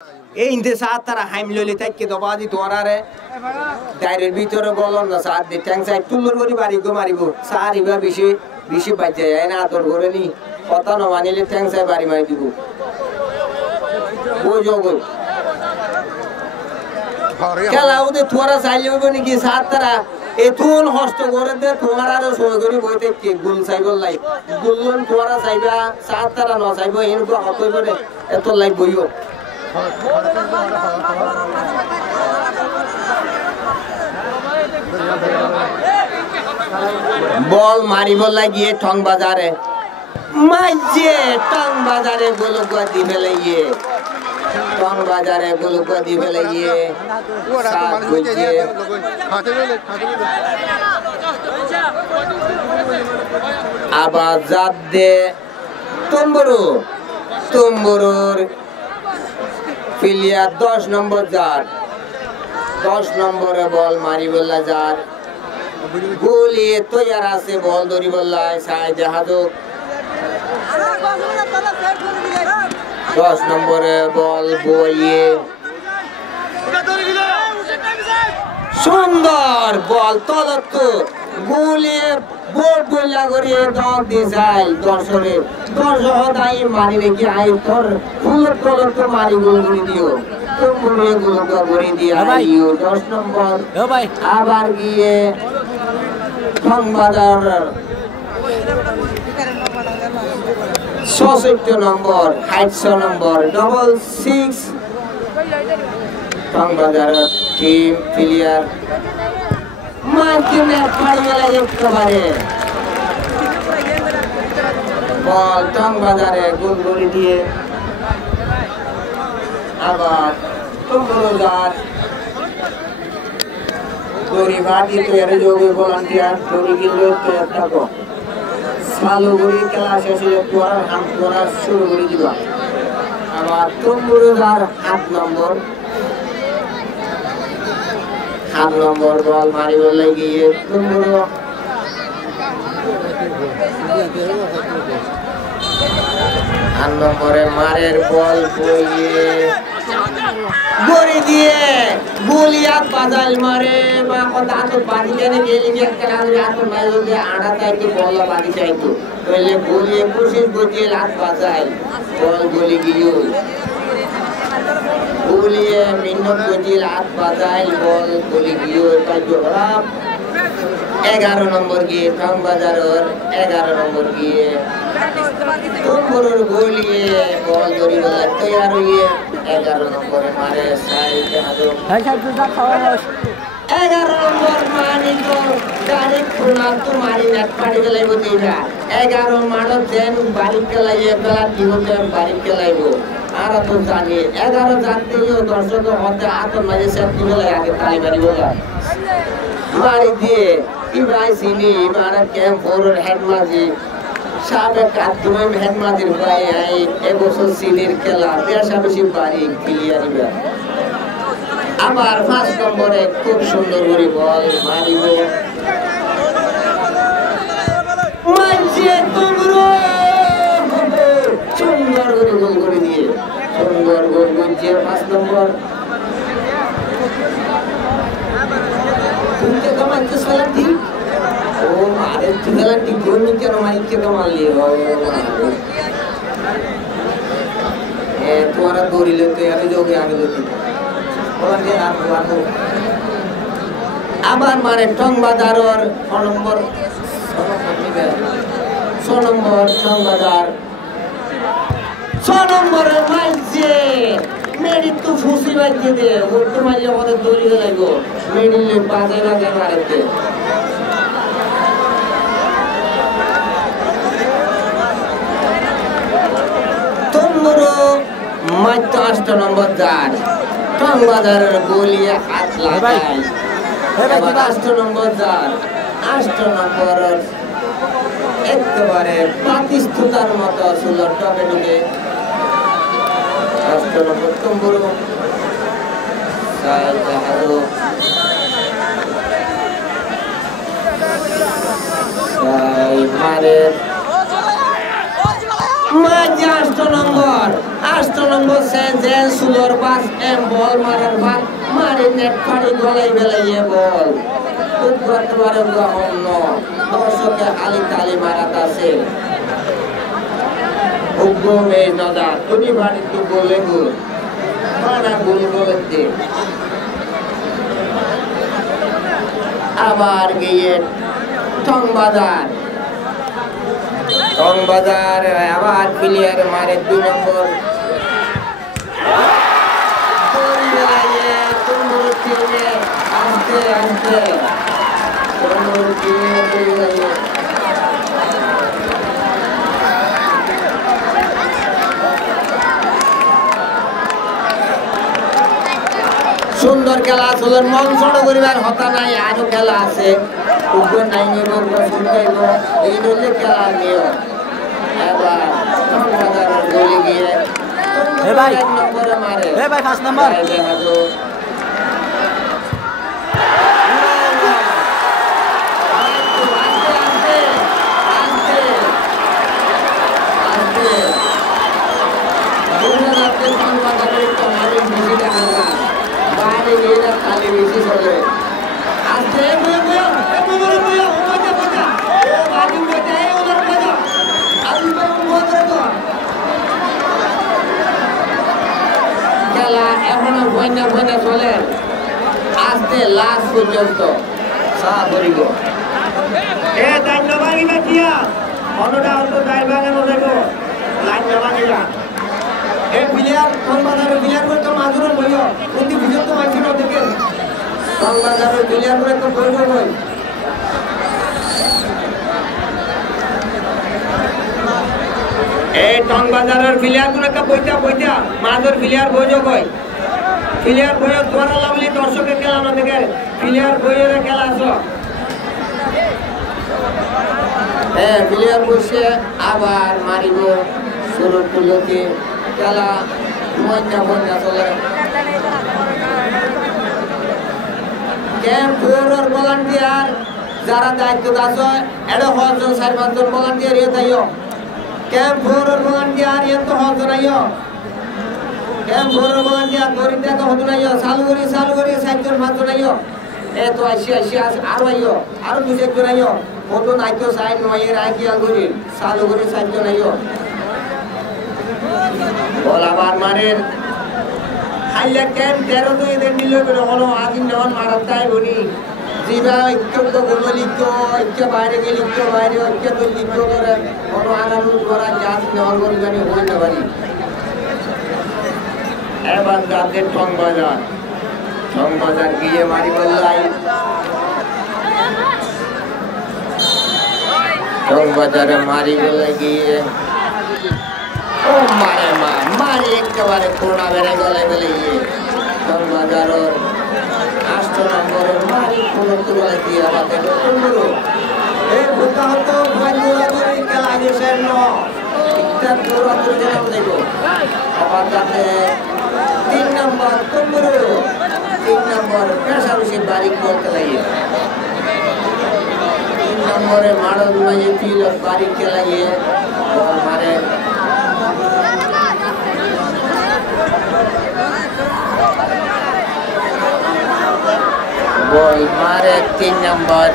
এই ইনতে সাত তারা হাইমললি থাকি দবাদি তোরারে ডাইরের ভিতরে বলন না সাত দি ট্যাং সাইড তুলুর করি বাড়ি গো মারিব সার ইবা বেশি বেশি বাজে যায় না আদর করে নি কথা ন মানিলে ট্যাং সাইড বাড়ি মারি দিব ও যোগ খেলা ওদের তোরা চাইলে হবে নাকি সাত তারা এতুন হস্ত করে দে তোমার আর সময় করি বইতে কি গুল চাইবল লাই গুলন তোরা চাইবা সাত তারা ন চাইব এনকো হত করে এত লাই বইও বল মারিব লাগিয়ে ঠং বাজারে মাইজে টং বাজারে গোলকুয়া দি ফেলাইয়ে টং বাজারে গোলকুয়া দি ফেলাইয়ে সাত বইছে আবার জাত দে তুম্বরুর ফিলিয়ার 10 নম্বর জার 10 নম্বরে বল মারিবল্লা জার গোলিয়ে তৈয়ার আছে বল ধরিবল্লা সাই জাহাদক 10 নম্বরে বল বইয়ে সুন্দর বল তলত গোলিয়ে বল গোলা করিয়ে দল দিছাই দর্শনে দর্শক দাই মারি রেখে আই তোর ফুল তলত মারি গোল করে দিও তুমি গোল করে দিয়া আইও 10 নম্বর আবার গিয়ে সংবাদার 66 নম্বর 800 নম্বর 66 সংবাদার টিম প্লেয়ার মার্কিনে পাড়িয়ে লাগে একেবারে বল টং বাজারে গোল করে দিয়ে আবার তুমরোজার দড়ি বাটি তৈরি যোগে ভলান্টিয়ার দড়ি গিলে তৈরি থাকো চালু করে খেলা শেষ হয়ে তোরার হাম তোরা শুরু করে দিবা আবার তুমরোজার 8 নম্বর বল মারিব লাগিয়ে তুমরো 8 নম্বরে মারের বল বইয়ে গড়ি দিয়ে গোলিয়াত বাজাল মারে বা কথা তো বাড়ি কেনে গেলি একটা কাজে আত মাইল দিয়ে আড়া তাইতে বল বাড়ি চাইতো তাহলে গোলিয়ে কোশিশ গজিয়ে লাত বাজাল বল গলি গিয়ে গোলিয়ে মিন্নত গজিয়ে লাত বাজাল বল গলি গিয়ে তাই জবাব 11 নম্বর গিয়ে টং বাজারের 11 নম্বর গিয়ে তুমরুর গোলিয়ে বল ধরি বলা তৈয়ার হইয়ে 11 নম্বরে মারে সাইড হাজো 11 নম্বর মানি তো গাড়ি খুনা তো মারি নেট পাড়ি গেলাইবো দিবা 11 মানত যেন বাড়ি গেলাইয়ে বেলা দিবতে বাড়ি গেলাইবো আর তো জানি 11 জানতেও দর্শক হতে আত মাঝে সেট দিলে আগে তালি বাড়ি বলা মারি দিয়ে ইব্রাহিমি মারা ক্যাম্প ফোরের হেডমাজি সাবেক আত্মীয় হেডমাজির ভাই এই এবছর সিনিয়র খেলা বেশি বাড়ি ক্লিয়ার দিবা আবার 5 নম্বরে খুব সুন্দর করে বল মারিব মাঝে তুমরো সুন্দর করে গোল করে দিয়ে সুন্দর গোল করছে 5 নম্বর तुमके कमाल के सलाटी ओ मारे सलाटी गोल नहीं क्या मारी के कमाल लिए हो ए तुम्हारा दोरी लेते यार जो भी आगे लेते और ये आप बात আবার মারে টং বাজারের 6 নম্বর টং বাজার 6 নম্বরে মাইছে মেরি তো ফুসি বাজিয়ে দে ওটো মাইলে ওদের দড়ি লাগো মেরিলে বাজে বাজে মারতে তুমরো মাত্র 8 নম্বর জার টং বাজারের গোলিয়ে হাত লাগাই 8 নম্বর জার 8 নম্বর একেবারে পাকিস্তানের মতো সুন্দর টপে ঢুকে 8 নম্বর তুমরো সাই জাহাদো সাই মারে মাঝে 8 নম্বর যে সুলোর পাস এম বল মারার বাদ মারি নেট ফাড়ি গলাই বেলাইয়ে বল উদ্ভটবারে গ্রহণ দর্শকে হালি তালি মারাত আছে উগ্রমে নদা তুমি বাড়ি তো বলে গুল মানা গুল বলেছে আবার গিয়ে টংবাজার আবার প্লেয়ার মারে 2 নম্বর আস্তে আস্তে সুন্দর খেলা আসলে মন ছোট করিবার হতা নাই আরো খেলা আছে উগ্র নাই এই ধরনের খেলা নিয়ে এবার গলি গিয়ে নম্বরে মারে 5 নম্বর খেলা এখনো বন্যা চলে আস্তে লাস্ট পর্যন্ত ধরিব প্লেয়ার প্লেয়ার করে তো মাঝুরের বই প্রতি ভিডিও তো মাঝি না দেখে সংবাদারের প্লেয়ার করে তো বই বই এই টংবাজারের প্লেয়ার গুলো একটা বইটা মাঝুর প্লেয়ার বই কই প্লেয়ার বই তোরা লাগলি দর্শকের খেলা না দেখে প্লেয়ার বইয়ের খেলা আসো প্লেয়ার বসে আবার মারিব শুরু করলকে খেলা বন্যা চলে ক্যাম্প ফোর ভলান্টিয়ার যারা দায়িত্ব আছে এটা হজন 4-5 জন ভলান্টিয়ার তাইও ক্যাম্প ফোর ভলান্টিয়ার তো হজন আইও ক্যাম্প ফোর ভলান্টিয়ার দরিদ্র তো হজন আইও চালু করি 4 জন 5 জন আইও তো আসি আরো আইও আরো 2 জন আইও কত নাইতো সাইড নয়ের আইকিয়া করি চালু করি 4 জন আইও বল আবার মারেন হাইলা ক্যাম 13 তো এদের নিল করে হলো আদিন নেওয়ান মারাত তাই বনি জিবা একটু তো বলি তো একটু বাইরে গেলি একটু বাইরে একটু তো লিখো করে হলো আনারু করা জাত নেওয়ান করি জানি হই না পারি এবার যাদের টংবাজার গিয়ে মারি বললাই টংবাজারে মারি বললাই গিয়ে ও মারে একেবারে কোনা বেড়ে গলে গেলে টংবাজারের 8 নম্বরের মারি কোন তুলে দিয়ে আমাদের টুমরু এই ভুতা হতো ভাইগুলাগুলি খেলা গেছে ন একটা দৌড়াদৌড়ি খেলা দেখো আবার যাতে 3 নম্বর টুমরু 3 নম্বর পেশাবেশি বাড়ি করতে লাগিয়ে 3 নম্বরে মাড়ল মাঝে ফিল বাড়ি খেলাইয়ে বল মারে বল মারে 3 নম্বর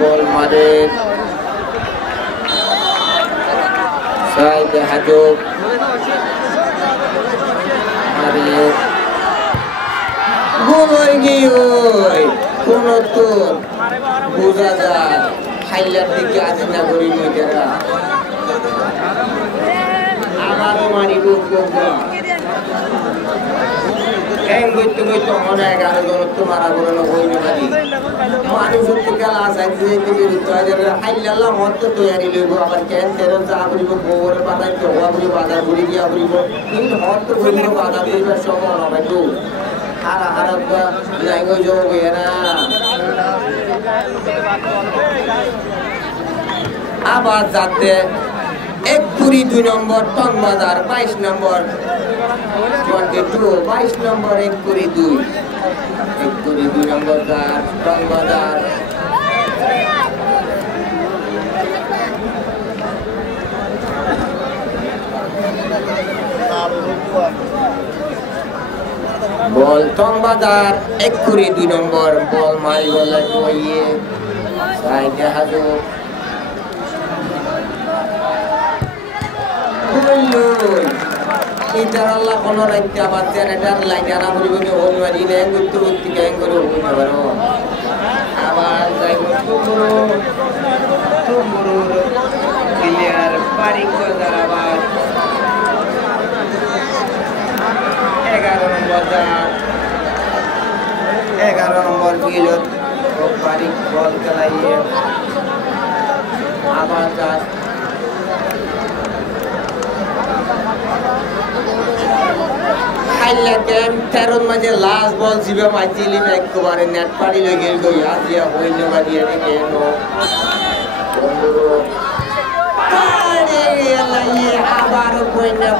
বল মারে সাইদ হাজব মারে গোল গিয়ে কোন তো বোঝা যায় হাইলার দিকে আছে না গরিব মেয়েরা আবারও মারিব অনেক আরো দূরত্ব মারা বলে হইনি পারি মানুষের তো খেলা আছে হাইলাল্লাহ মত তৈরি লইব আবার কেন তেরো চা করিব গোবরে বাদাই হওয়া করি বাজার ঘুরি দিয়া করিব কিন্তু হত করিব বাজার করিবার সময় হবে তো হারা হারা নাই গো যোগ না আবার যাতে 1-2 নম্বর টংবাজার 22 নম্বর 22 নম্বর 1-2 নম্বর টংবাজার পল্টন বাজার 1 নম্বর বল মারি বলে কইয়ে সাইডে হাজু এটার আল্লাহ কোন রাইতে আবার জেনারেটর লাইটার আমরিব কে হলওয়ারি নে গুত্তু গুত্তি গ্যাং করে হইতে পারো আবার যাই তুমরু ক্লিয়ার পারি করার আবার 11 নম্বর বিলত পারি বল খেলাইয়ে আবার যা খাইলা গেম 13 মাঝে লাস্ট বল জিবে মাইছিলি একবারে নেট পাড়ি লই গেল গই আজিয়া হইল বাড়ি এনে কেন পাড়ে লাইয়ে আবার কইনা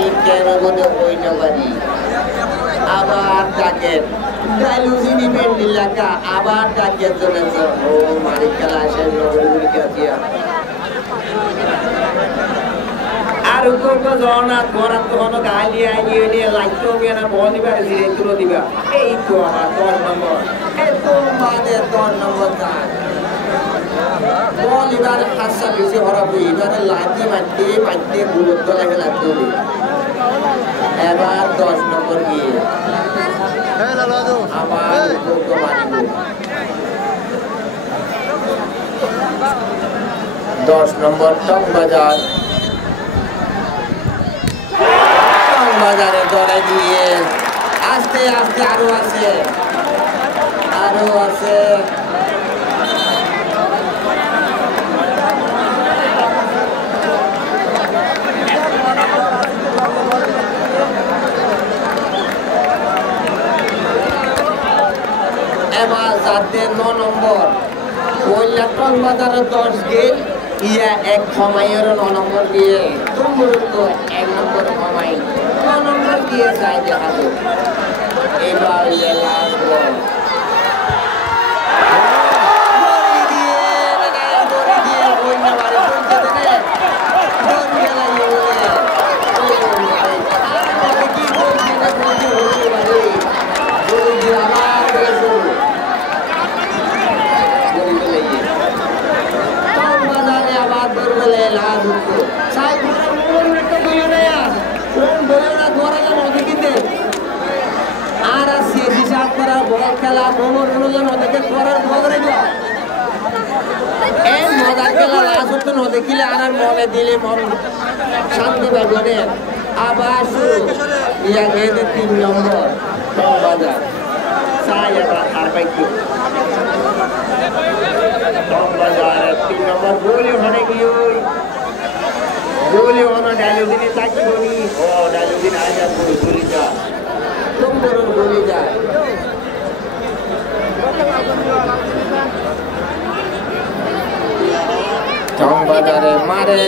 এই কেন গদে হইল বাড়ি আবার টাকেট ডাইলুজিনি বেন্ডিলাকা আবার টাকেট জনে ও মালিক খেলা আসে নগরগুলি কাটিয়া আর উকো জনা গোরা তো হনো গালি আইয়ে নিয়ে লাইটো গেনা বল দিবা জিরে তুলো দিবা এই তো আমার 10 নম্বর এত বাদে 10 নম্বর তার বল এবার হাসা বেশি হরাবো এবারে লাঠি মারতে গুরুত্ব লাগে লাগতো এবার 10 নম্বর গিয়ে আবার উকো মারিব 10 নম্বর টক বাজার বাজারে দৌড়াই দিয়ে আস্তে আস্তে আরো আছে এবার যাতে 9 নম্বর কৈলাটন বাজারে 10 গেল ইয়া 1 কমাইয়ের 9 নম্বর দিয়ে তুমুর তো 1 নম্বর কমাই 9 নম্বর দিয়ে যায় দেখাবো এবার ইয়া লাস্ট বল খেলা ভ্রমণ নদীকে করার ভগরে এই মজার খেলা লাস্ট নদীকিলে আর মনে দিলে মন শান্তি পাইবে আবার ইয়া গেছে 3 নম্বর বাজার চাই আবার আর পাইছি বাজার 3 নম্বর গোলি ওখানে গিয়ে গোলি ওখানে ডাইলুদিনে তাকিবনি ও ডাইলুদিন আইয়া গোলি যা নম্বর গোলি যায় বাজারে মারে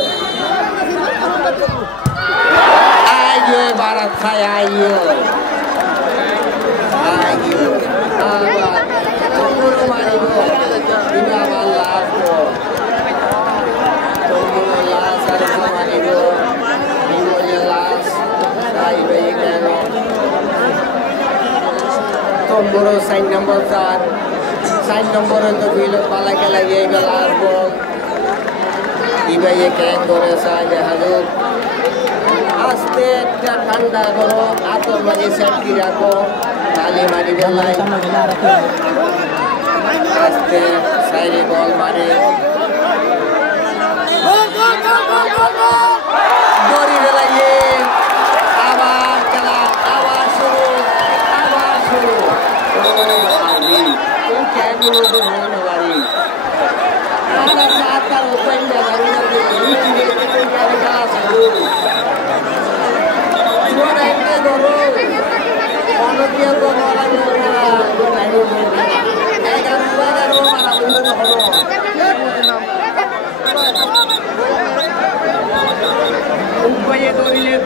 আইও বারাত খায় আইও আবার তোমরা মারিব তুমি আবার লাস্ট তোমরা লাস্ট আর মারিব নিবলে লাস্ট তাইবে কেন তোমরা 4 নম্বর 4 নম্বরে তো বিল পালা খেলা গিয়ে গেল লাস্ট বল ইবা ये कैंग করে সাজে হাজুর আস্তে একটা ঠান্ডা করো আতর মাঝে সেট কি রাখো তালি মারি বেলায় আস্তে সাইরে বল মারে দড়ি বেলায় আবার খেলা আবার শুরু কোন ক্যাঙ্গুলো তো হলো বাড়ি আমরা সাত আর ওপেন বাজারে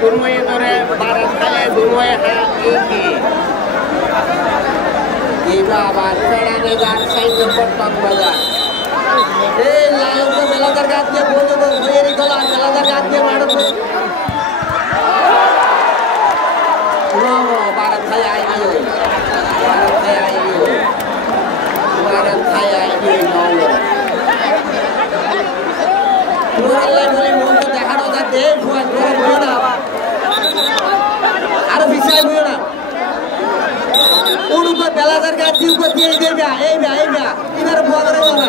দুর্ময়ে ধরে বারাত খালে দুর্ময়ে আবার ফেরানে যান 4 নম্বর টক বাজার এই লায়ন তো মেলাদার গাছ দিয়ে বলবো বইয়েরই গলা মেলাদার গাছ দিয়ে মারবো বারাত খালে আইনি আল্লাহ বলে মন দেখানো যাতে ভুয়ান করে বলো না আরো বিচার বলো না উড়ুকো বেলাদার গাছ দিউকো দিয়ে দেবা এইবা এবার ভুয়া করে না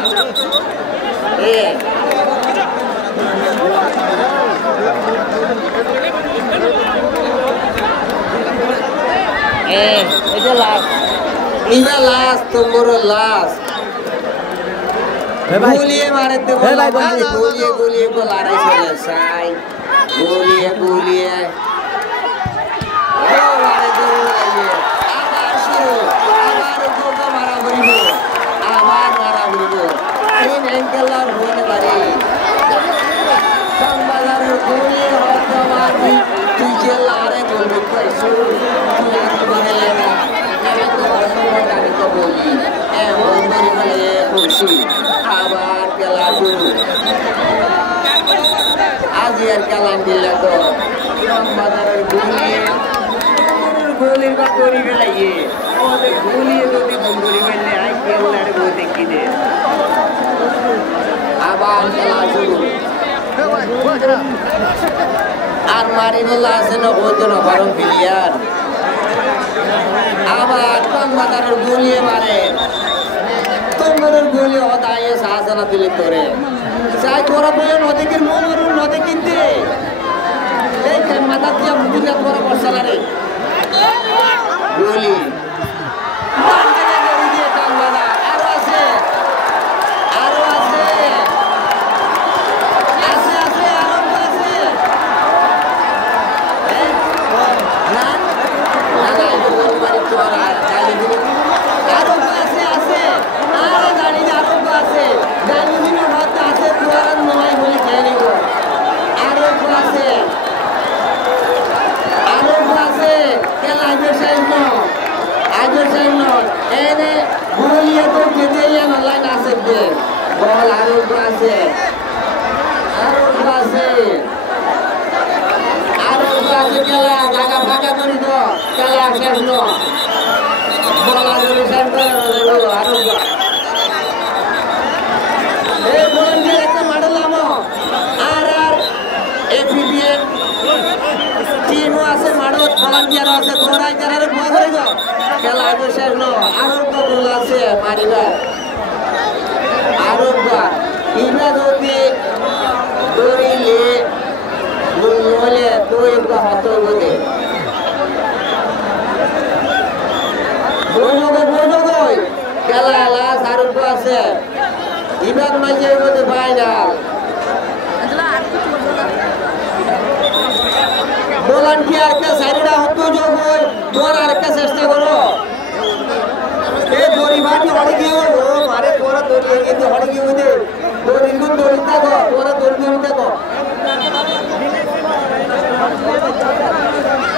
এটা লাস্ট ইবা লাস্ট তোমার লাস্ট গুলিয়ে মারে তো গুলিয়ে को लड़ाई चले साई गुलिए ओ मारे दूर लाइए आबार शुरू आबार को मारा बरिबो आबार मारा बरिबो तीन एंगल और होने बारी संबालार गुलिए होता मारी तुझे लारे बोलबो कैसो तू यार बने लेना मैं तो बसो डाली को बोली ए बोंदरी बोले खुशी आबार केला शुरू आज यार कलाम दिला तो बाजारेर गोली का गोली बेलाइए ओदे गोली যদি বন্ধুরি বেলে আই কেলারে গো দেখি দে আবার খেলা শুরু আর মারি বলা আছে না হতো না বারণ প্লেয়ার আবার কম বাজারের গোলি মারে তোমার গোলি হতা আইয়ে সাহায্য দিলে তোরে চাই তোরা বলে নদীকে মন নদী কিনতে এই মাথা দিয়ে মুখে তোরা বর্ষালা রে গোলি বল আরো আছে খেলা জায়গা ফাঁকা করি তো খেলা শেষ ন বল আরো সেন্টার আরো এই বল দিয়ে একটা মারলাম আর এপিবিএম টিমও আছে মারত ভলান্টিয়ার আছে তোরা যারা ভয় করে দাও খেলা আগে শেষ ন আরো বল আছে মারিবা আরোগ্য ইনা যদি দরিলে বলে তো একটা হতো বলে বলবো খেলা লাস আরোগ্য আছে ইবাদ মাঝে মধ্যে ফাইনাল ভলান্টিয়ার কে সাইডটা হতো যোগ হয় তোর আরেকটা চেষ্টা করো এই দড়িবাটি হড়ে গিয়ে ও মারে তোরা দড়ি এগিয়ে হড়ে গিয়ে দে দড়ি গুণ দড়ি থাকো তোরা দড়ি থাকো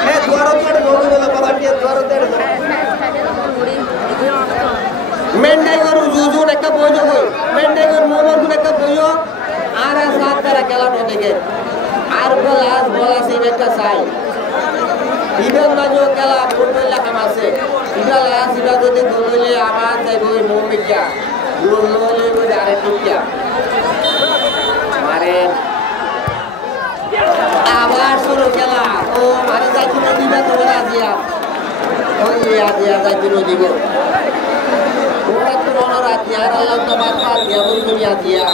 এই তোরা তোড় লোক বলা ভলান্টিয়ার তোরা তোড় মেন্ডাই করু জুজু একটা বইজো কই মেন্ডাই করু মোমর গুণ একটা বইজো আর সাত তারা খেলা ন দেখে আর বল আছে একটা সাই ইভেন মাঝে খেলা ফুটবল লেখা আছে ইভা লাস ইভা যদি দলে আবার যাইব ওই মোমিকা দলে ওই আরে টুকিয়া মারে আবার শুরু খেলা ও মারে যাইছিল দিবা তোরা আজিয়া ওই আজিয়া যাইছিল দিব ওরা তো মনোরাত আর আল্লাহ তো বারবার দিয়া বলি আজিয়া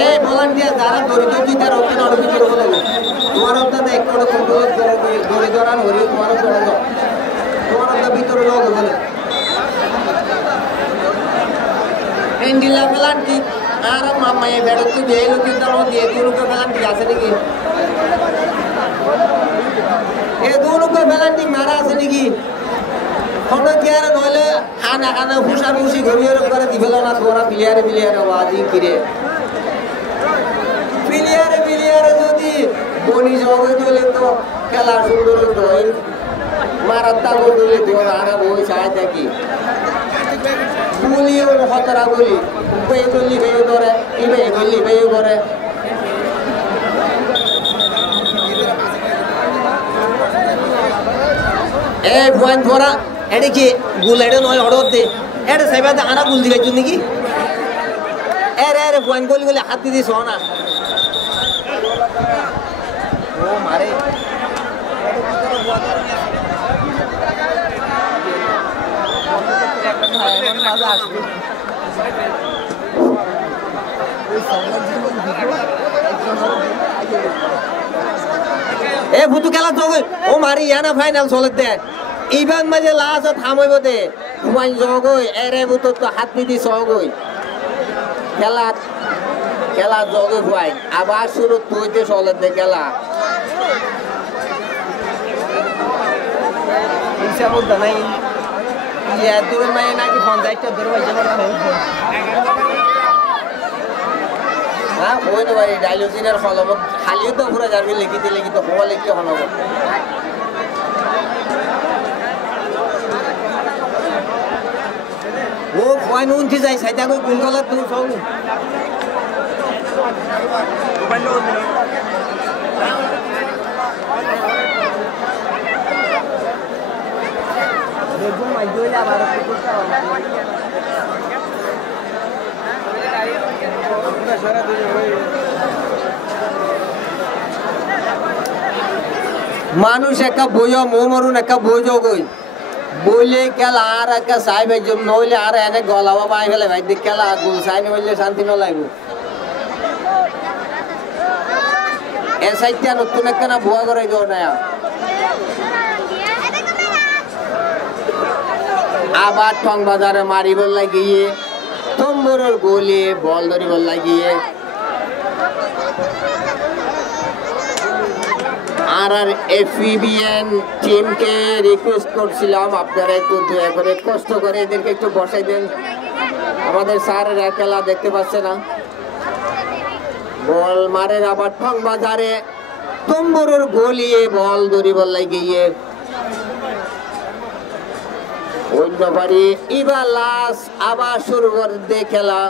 এই ভলান্টিয়ার যারা দরিদ্র দিতে রক্ষে নড়বি করবো লাগে তোমার অর্থাৎ একটু দরিদ্রান হরি তোমার অর্থাৎ ভিতরে লোক বলে এন্ডিলা ভলান্টি আর মামাই বেড়ে তুই দিয়ে লোকিত দিয়ে দুটো ভলান্টি আছে নাকি এই দুটো ভলান্টি মারা আছে নাকি কোনো কি আর নইলে খানা হুসার হুসি ঘুরিয়ে করে দিবেল না তোরা প্লেয়ারে আওয়াজ কিরে প্লেয়ারে যদি বনি জগে দিলে তো খেলা সুন্দর হতো মারাত্তা দিলে তো আনা বই চায় থাকি গুলিও হতরা গুলি বেয়ে গলি বেয়ে ধরে ইবে গলি বেয়ে করে এই ভুয়ান ধরা এটা কি গুল এটা নয় অর্ডার দে এটা সাইবা আনা গুল দিবে নাকি এরে পয়েন্ট গোল গোলে হাত দিস না ও মারে এ ভুতু খেলা তো ও মারি ইয়ানা ফাইনাল চলে দে ইবান মাঝে লাস্ট থামাইব দে হুমাইন জগই এরে ভুতু তো হাত দিদি সগই খেলা খেলা জগে হুয়াই আবার শুরু তুইতে চলে দে খেলা হিসাব তো নাই ইয়া তোর মায়ে নাকি পঞ্চায়েতটা ধরে বাইছে না হ্যাঁ ওই তো ভাই ডাইলোজিনের ফলম খালিও তো পুরো যাবি লিখিতে লিখিতে হওয়া লিখতে হলো ও পয়েন্ট উনতি যাই সাইডা কই গুলগলা তুই সব দেখুন মাই দইলা আবার করতে মানুষ একটা বইও মো মরুন একটা বই যোগই বইলে খেলা আর একটা সাই ভাই নইলে আর এনে গলাও পাই ফেলে ভাই দেখ খেলা গুল সাই নইলে শান্তি ন লাগবে এ সাইডটা নতুন একটা না ভুয়া করে দিও না আবার টং বাজারে মারিব লাগিয়ে নম্বরের গোলে বল ধরিব লাগিয়ে আর এফবিএন টিমকে রিকোয়েস্ট করছিলাম আপনারা একটু দয়া করে কষ্ট করে এদেরকে একটু বসাই দেন আমাদের স্যারেরা খেলা দেখতে পাচ্ছে না বল মারে আবার টং বাজারে নম্বরের গোলিয়ে বল ধরিব লাগিয়ে অন্য বাড়ি এবার লাস্ট আবার শুরু করে দে খেলা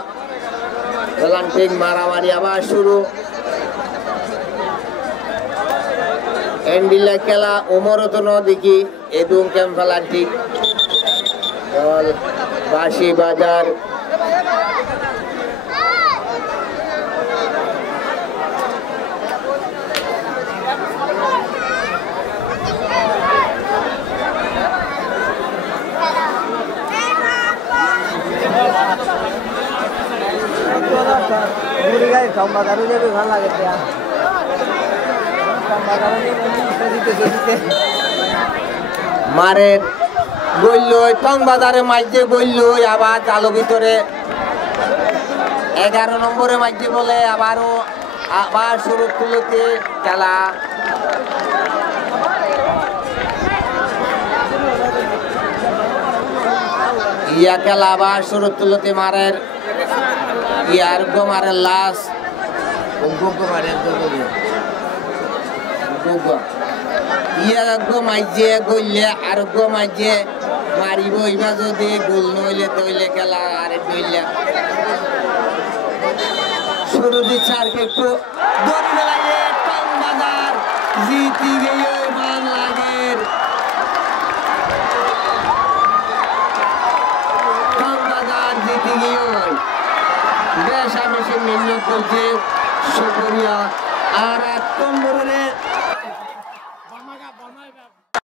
পেলান্টিং মারামারি আবার শুরু এন্ডিলা খেলা ওমরত নদিকি এদুম ক্যাম্প পেলান্টিং বল বাসি বাজার মারে গইল টং বাজারে মাইজে গইল আবার জালো ভিতরে 11 নম্বরে মাইজে বলে আবার শুরু তুলতে খেলা ইয়া খেলা আবার শুরু তুলতে মারের ইয়ার গো মারের লাশ গো মারের গো ইয়া গো মাইজে গইলে আর গো মাইজে মারিব ইবা যদি গোল নইলে তইলে খেলা আরে দইলা শুরু দিচ্ছে আর একটু দৌড় মেলায় টং বাজার জিতি গিয়ে বাংলাদেশ টং বাজার জিতি গিয়ে বেশ বেশি মেহনত করছে শুকরিয়া আর 1 নম্বর